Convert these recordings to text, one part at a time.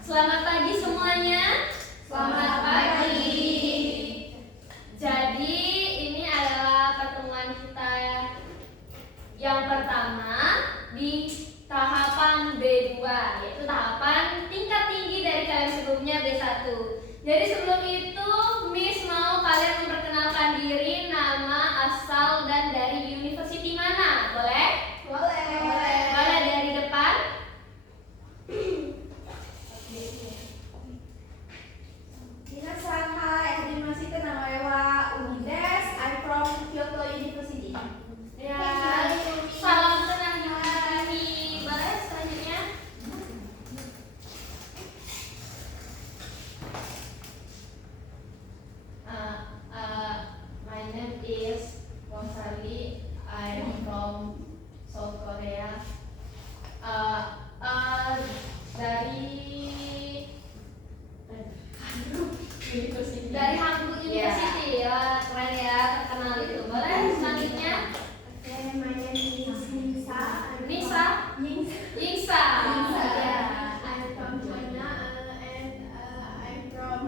Selamat pagi semuanya. Selamat pagi. Jadi ini adalah pertemuan kita yang pertama di tahapan B2, yaitu tahapan tingkat tinggi dari kalian sebelumnya B1. Jadi sebelum itu Miss mau kalian memperkenalkan diri, nama, asal, dan dari university mana? Boleh? Boleh. Boleh dari depan? Minasan, hai, hajimashite, namae wa Umi desu. I'm from Kyoto University. Ya, salam kenal kami. Boleh selanjutnya? My name is Rosalie. I'm from South Korea. Dari Hamburg University. Ya, keren ya, terkenal itu. Boleh selanjutnya? Okay, my name is Nisa. Nisa? Yingsa. Ya. I'm from China and I'm from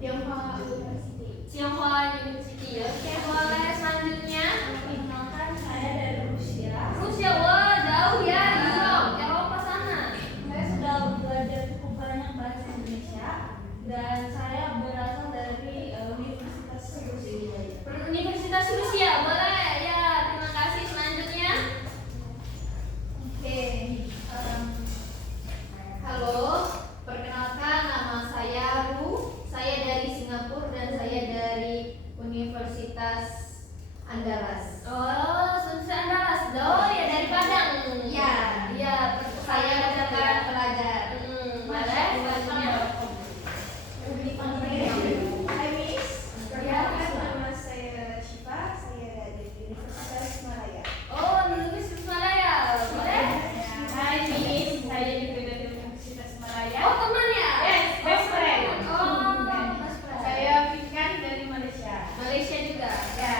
Tionghoa University. Tionghoa University. Oke, boleh selanjutnya? Perkenalkan, saya dari Rusia. Rusia, wah jauh ya, Europe, Eropa sana. Saya sudah belajar cukup banyak bahasa Indonesia dan saya berasal dari Universitas Rusia. Universitas Rusia, boleh ya. Terima kasih. Selanjutnya, Oke, halo, perkenalkan nama saya Ru. Saya dari Singapura dan saya dari Universitas Andalas. Oh, Universitas Andalas. Oh ya, dari Padang. Ya. Ya, saya adalah pelajar. boleh. Selanjutnya. Hai Miss, Ya. nama saya Syifa, saya dari Universitas Malaya. Oh, Universitas Malaya. Boleh? Hai Miss, saya juga dari Universitas Malaya. Oh, teman ya? Yes, best friend. Oh, best friend. Saya Fikan dari Malaysia. Malaysia juga. Ya.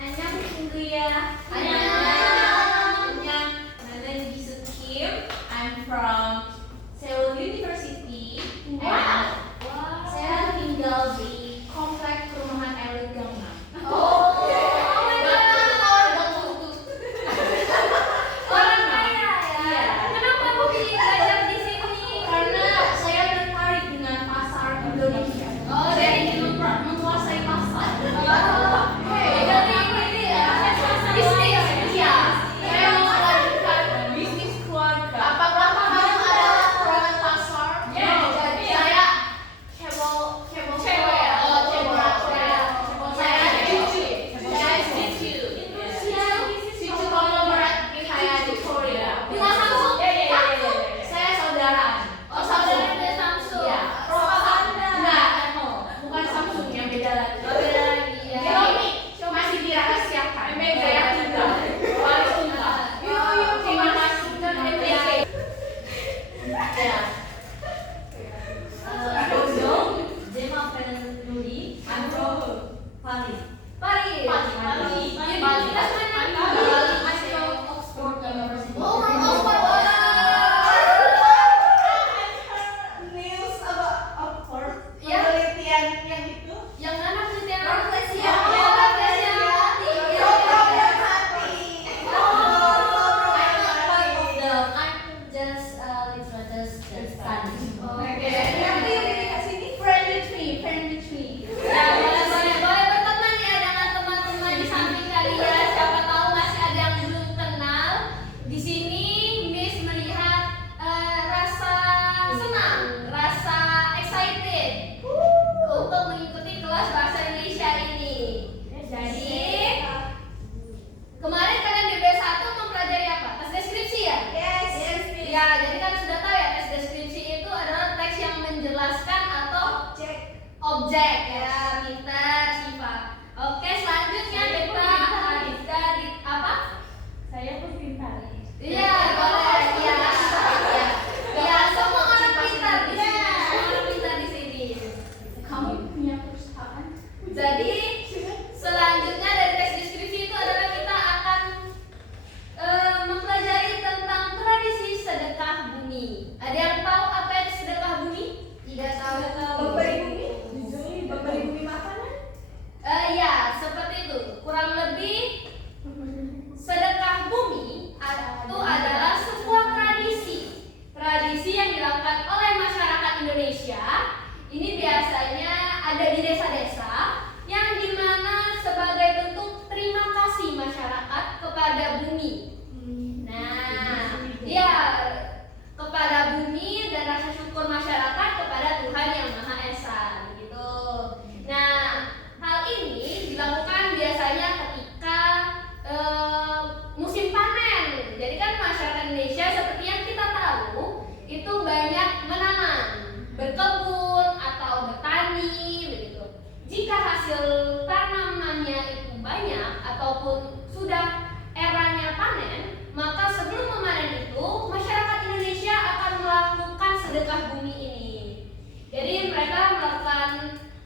Annyeong India. Annyeong. My name is Kim. I'm from Seoul University. Wow. Saya tinggal di komplek perumahan elit Gangnam. Oh, my God. Orang kaya ya. Iya. Kenapa kamu pilih belajar di sini? Karena saya tertarik dengan pasar Indonesia. Oh, dari menguasai pasar. Oh, dari ini ya. Bisnis.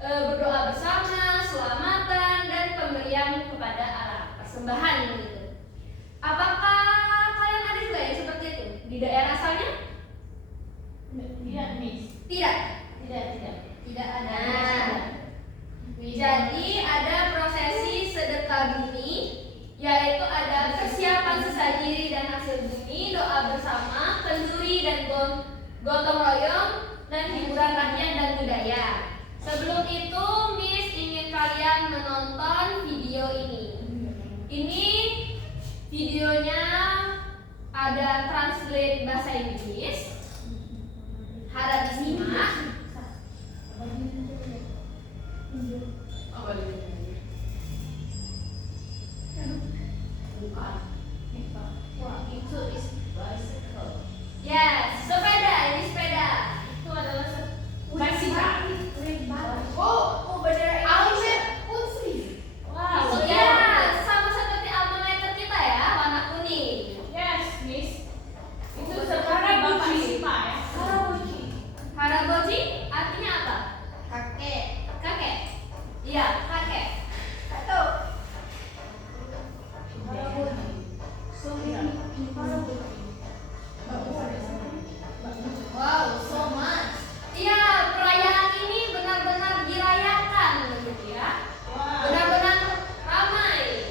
berdoa bersama, selamatan, dan pemberian kepada Allah, persembahan begitu. Apakah kalian ada juga yang seperti itu di daerah asalnya? Tidak, Miss. Tidak. Tidak ada. Nah, jadi ada prosesi sedekah bumi, yaitu ada persiapan sesaji dan hasil bumi, doa bersama, kenduri dan gotong royong, dan hiburan rakyat dan budaya. Sebelum itu, Miss ingin kalian menonton video ini. Ini videonya ada translate bahasa Inggris. Harap disimak. Wah, itu is bicycle. Yes, sepeda. Ini sepeda. Itu adalah Bicycle. Oh, benar. Wow. Oh ya, sama seperti alma mater kita ya, warna kuning. Yes, Miss. Itu seperti Bapak Sipa ya. Haraboji artinya apa? Kakek. Kakek. Iya, kakek. Satu. Wow, so much. Iya, perayaan ini benar-benar dirayakan begitu ya. Benar-benar ramai.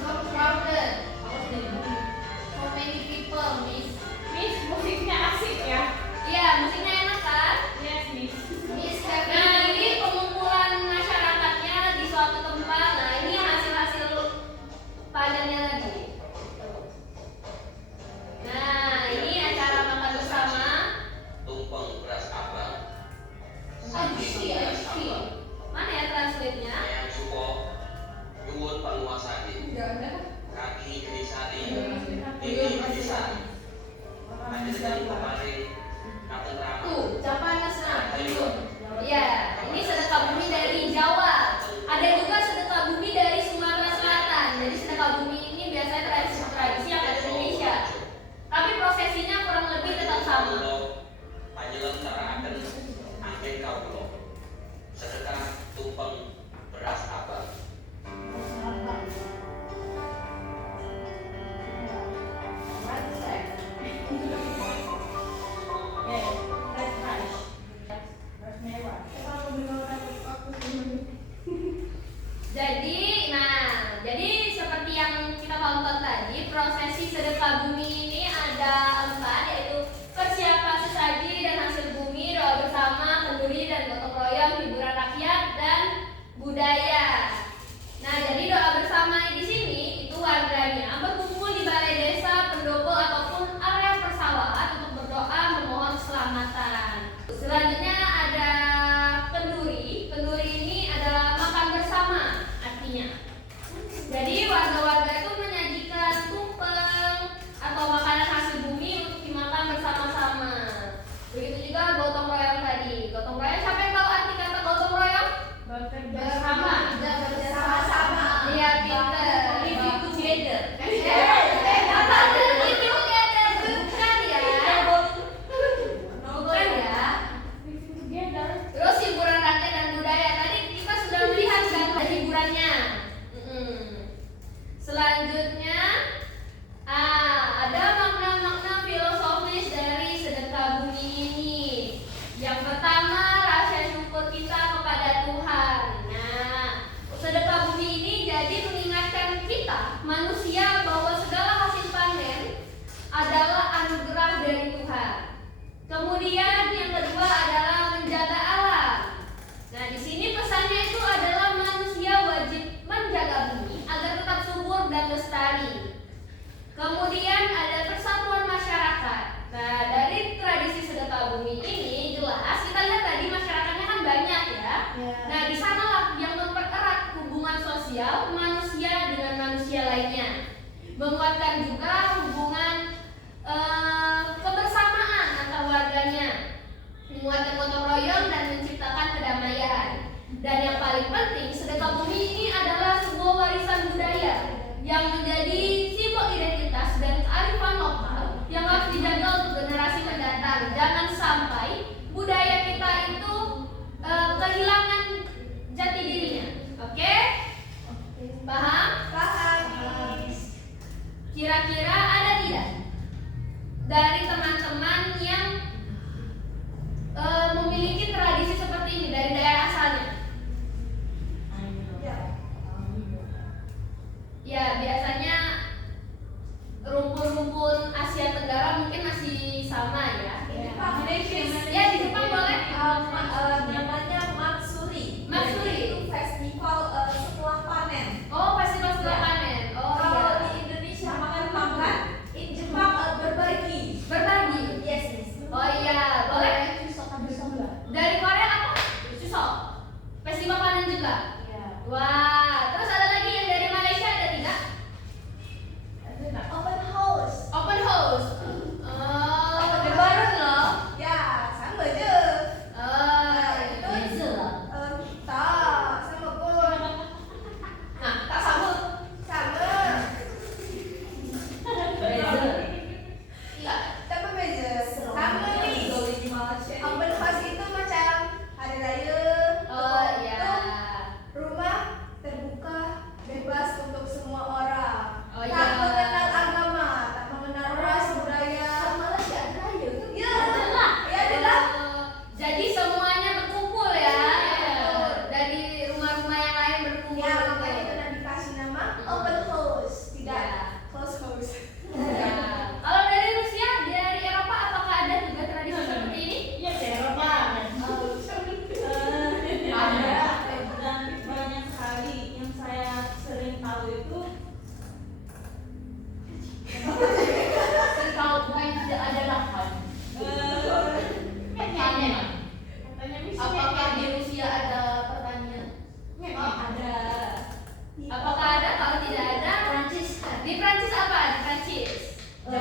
So crowded. So many people, Miss. Miss, musiknya asik ya. Iya, musiknya enak kan? Yes, Miss. Miss Happy. Nah, ini pengumpulan masyarakatnya di suatu tempat. Nah, ini hasil-hasil panennya lagi. Nah, ini acara makan bersama. Tumpeng beras abang, Aji, aji. Mana ya translate-nya? ayam suko, nyuwun panguasane, kaki genisani, ini genisani, panjenengan peparing katentraman. Tuh, Japanes nah. Ayo, Iya, ini sedekah bumi dari Jawa. Ada juga sedekah bumi dari Sumatera Selatan. Jadi sedekah bumi ini biasanya tradisi yang ada di Indonesia. Tapi prosesinya kurang lebih tetap sama. panjelenteraken angin kawula. Sedekah tumpeng beras abang. Jadi seperti yang kita tonton tadi, prosesi sedekah bumi ini ada 4, yaitu persiapan sesaji dan hasil bumi, doa bersama, kenduri dan gotong royong, hiburan rakyat dan budaya. Nah, jadi doa bersama di sini itu warganya berkumpul di balai desa, pendopo ataupun area persawahan untuk berdoa memohon keselamatan. Selanjutnya ada kenduri. Kenduri ini adalah makan bersama artinya. Jadi warga-warga itu menyajikan tumpeng atau makanan hasil bumi untuk dimakan bersama-sama. Begitu juga gotong royong tadi. Gotong royong, siapa yang tahu arti kata gotong royong? Bersama. Bersama-sama. Iya, pinter. Living together. Living together, bukan ya? Bukan ya? Terus hiburan rakyat dan budaya. Tadi kita sudah melihat kan hiburannya. Selanjutnya ada makna-makna filosofis dari sedekah bumi ini. Yang pertama, rasa syukur kita kepada Tuhan. Nah, sedekah bumi ini jadi mengingatkan kita manusia bahwa segala hasil panen adalah anugerah dari Tuhan. Kemudian yang kedua adalah menjaga alam. Nah, di sini pesannya itu adalah manusia wajib menjaga bumi agar tetap subur dan lestari. Kemudian ada persatuan masyarakat. Nah, dari tradisi sedekah bumi ini jelas kita lihat tadi masyarakatnya kan banyak ya. Nah, di sanalah yang mempererat hubungan sosial manusia dengan manusia lainnya. Menguatkan juga hubungan kebersamaan antar warganya. Menguatkan gotong royong dan menciptakan kedamaian. Dan yang paling penting, sedekah bumi ini adalah sebuah warisan budaya yang menjadi simbol identitas dan kearifan lokal yang harus dijaga untuk generasi mendatang. Jangan sampai budaya kita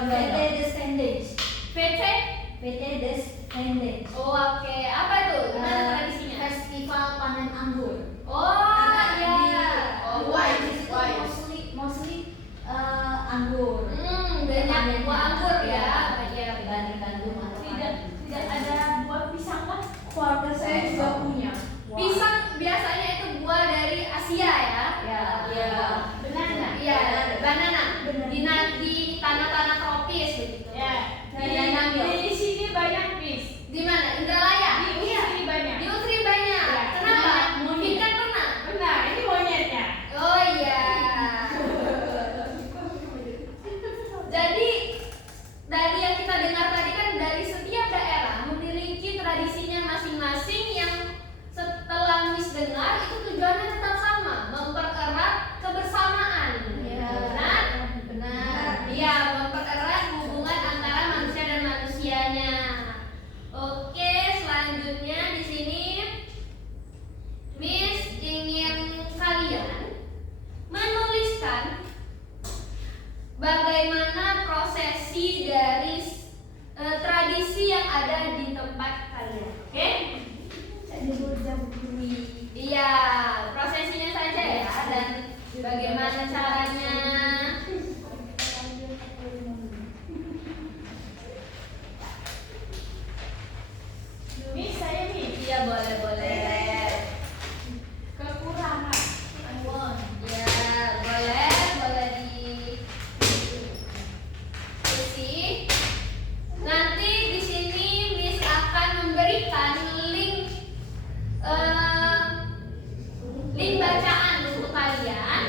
PT Descendants. PT? PT Descendants. Oh, oke. Apa itu? Gimana tradisinya? Festival panen anggur. Oh, iya. Oh, Why? mostly anggur. Banyak buah anggur ya. Iya, Dibanding gandum atau Tidak ada buah pisang kan? keluarga Saya juga punya. Pisang biasanya itu buah dari Asia ya. Ya. Banana. Iya, banana. Banana. Di tanah-tanah tropis begitu. Ya. Di Di sini banyak bis. di mana? Indralaya. Di sini banyak. Di Unsri banyak. Ya, Kenapa? banyak monyet. Mungkin kan pernah. Benar, ini monyetnya. Oh iya. Jadi dari yang kita dengar tadi kan dari setiap daerah memiliki tradisinya masing-masing yang setelah Miss dengar itu tujuannya tetap sama, mempererat kebersamaan. Benar? Benar. Iya, mempererat hubungan antara manusia dan manusianya. Oke, selanjutnya di sini Miss ingin kalian menuliskan bagaimana prosesi dari tradisi yang ada di tempat kalian. Oke? Iya, prosesinya saja ya dan bagaimana caranya. Miss, saya nih. Iya, boleh. Kekurangan. Ya, boleh diisi. Nanti di sini Miss akan memberikan link bacaan untuk kalian.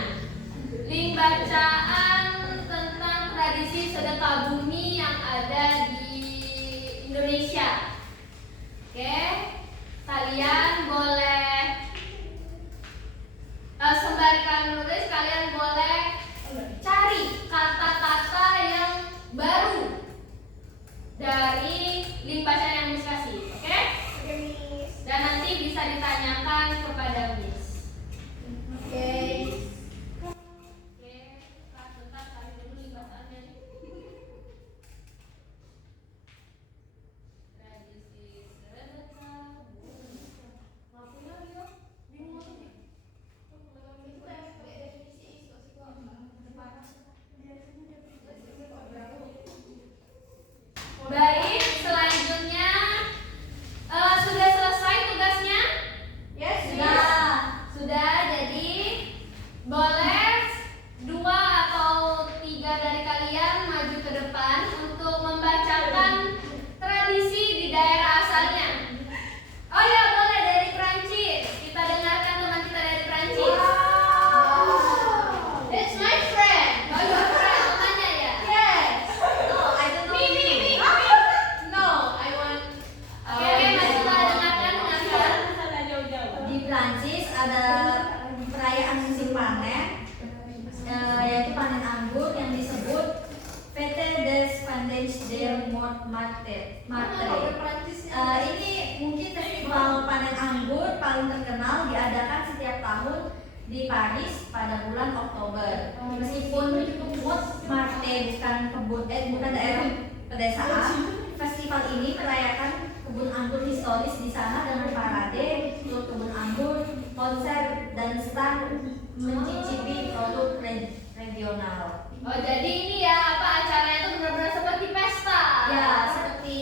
Link bacaan tentang tradisi sedekah bumi yang ada di Indonesia. Oke, kalian boleh sembari kalian menulis, kalian boleh cari kata-kata yang baru dari link bacaan yang Miss kasih, oke? Dan nanti bisa ditanyakan kepada Miss. Oke, sebentar cari dulu link bacaannya. Tradisi sedekah bumi. Ngapain lagi ya? Bingung aku nih. Baik, selanjutnya sudah selesai tugasnya? Yes, Sudah. Jadi boleh 2 atau 3 dari kalian maju ke depan untuk membacakan tradisi di daerah asalnya. Oh ya, boleh dari Prancis. Kita dengarkan teman kita dari Prancis. That's my friend. Oh, your friend, temannya ya? Yes. Oh, I don't know. Me. No, I want. Oke, mari kita dengarkan. Salah jauh-jauh. Di Prancis ada perayaan musim panen, yaitu panen anggur yang disebut Fête des Vendanges de Montmartre. Ini mungkin festival panen anggur paling terkenal, diadakan setiap tahun di Paris pada bulan Oktober. Meskipun Montmartre bukan daerah pedesaan, festival ini merayakan kebun anggur historis di sana dengan parade, tur kebun anggur, konser dan stand mencicipi produk regional. Oh, jadi ini ya acaranya itu benar-benar seperti pesta. Ya, seperti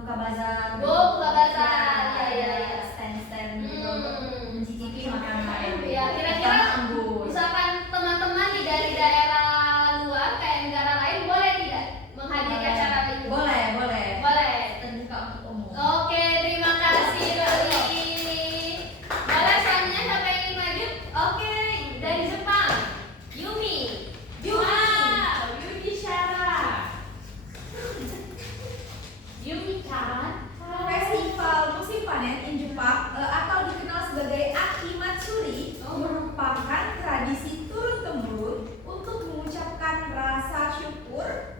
buka bazar. Oh, buka bazar. Ya. Stand-stand gitu untuk mencicipi makanan. Ya, kira-kira Terutama anggur. misalkan teman-teman dari daerah luar kayak negara lain boleh tidak menghadiri acara itu? Boleh. Boleh. Terbuka untuk umum. Oke, terima kasih Doli. Boleh selanjutnya siapa yang ingin maju? Oke, dari Jepang, Yumi. Wow, Yudi Syara. Yumi kan? Festival musim panen in Jepang atau dikenal sebagai Akimatsuri merupakan tradisi turun-temurun untuk mengucapkan rasa syukur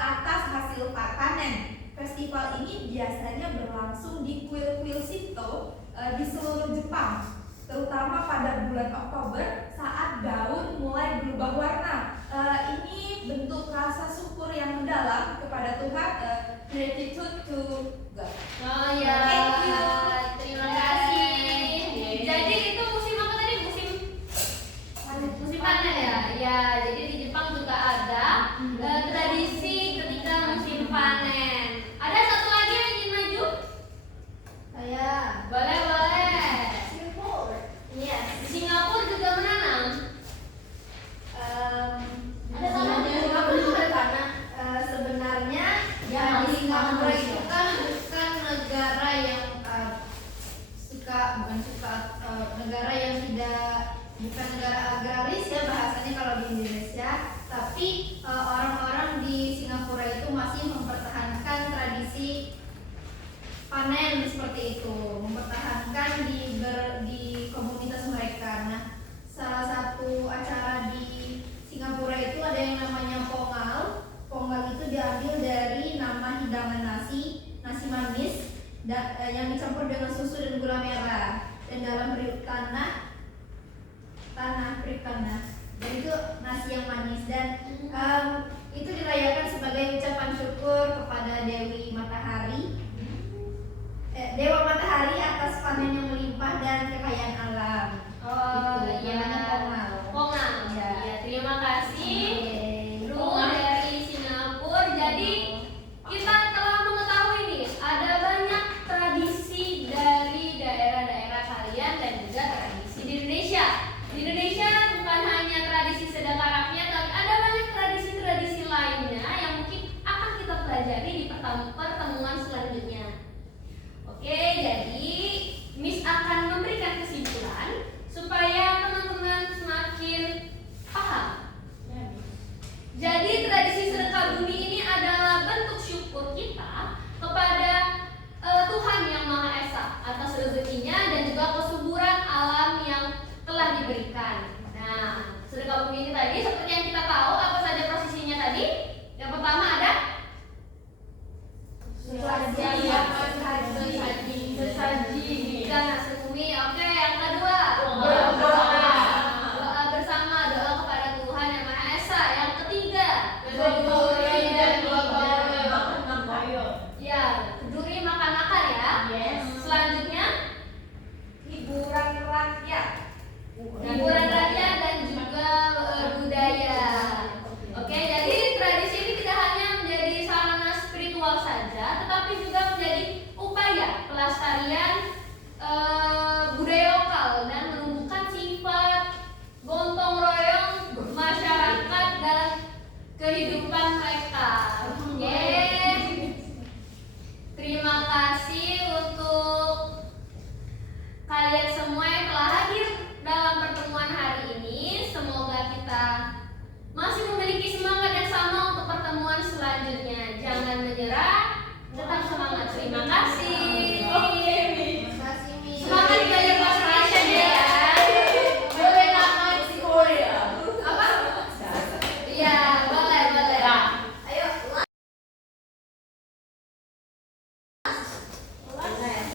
atas hasil panen. Festival ini biasanya berlangsung di kuil-kuil Shinto di seluruh Jepang, terutama pada bulan Oktober saat daun mulai berubah warna. Ini bentuk rasa syukur yang mendalam kepada Tuhan, gratitude to God. Oh ya, Thank you. terima kasih. Jadi itu musim apa tadi? Musim panen ya? Ya, jadi di Jepang juga ada tradisi ketika musim panen. Ada satu lagi yang ingin maju? Saya Boleh, boleh. Singapura. Yes. Di Singapura juga menanam. Ada tanahnya. Singapura juga ada tanah. Sebenarnya Ya, di masih Singapura tanah itu kan bukan negara yang negara yang bukan negara agraris ya bahasanya kalau di Indonesia, tapi orang-orang di Singapura itu masih mempertahankan tradisi panen seperti itu, mempertahankan di komunitas mereka. Nah, salah satu acara di Singapura itu ada yang namanya Pongal. Pongal itu diambil dari nama hidangan nasi manis yang dicampur dengan susu dan gula merah, dan dalam periuk tanah periuk tanah. Dan itu nasi yang manis, dan itu dirayakan sebagai ucapan syukur kepada Dewa Matahari atas panen yang melimpah dan kekayaan alam. Oh Itu iya. namanya Pongal. Pongal. Ya. Ya, terima kasih. Yeay. Ru dari Singapura. Jadi kita telah mengetahui nih ada banyak tradisi dari daerah-daerah kalian dan juga tradisi di Indonesia. Di Indonesia bukan hanya tradisi sedekah rakyat, tapi ada banyak tradisi-tradisi lainnya yang mungkin akan kita pelajari di pertemuan selanjutnya. Oke, jadi Miss akan memberikan kesimpulan supaya teman-teman semakin paham. Jadi tradisi sedekah bumi ini adalah bentuk syukur kita kepada Tuhan Yang Maha Esa atas rezekinya dan juga kesuburan alam yang telah diberikan. Nah, sedekah bumi ini tadi seperti yang kita tahu apa saja prosesinya tadi? Yang pertama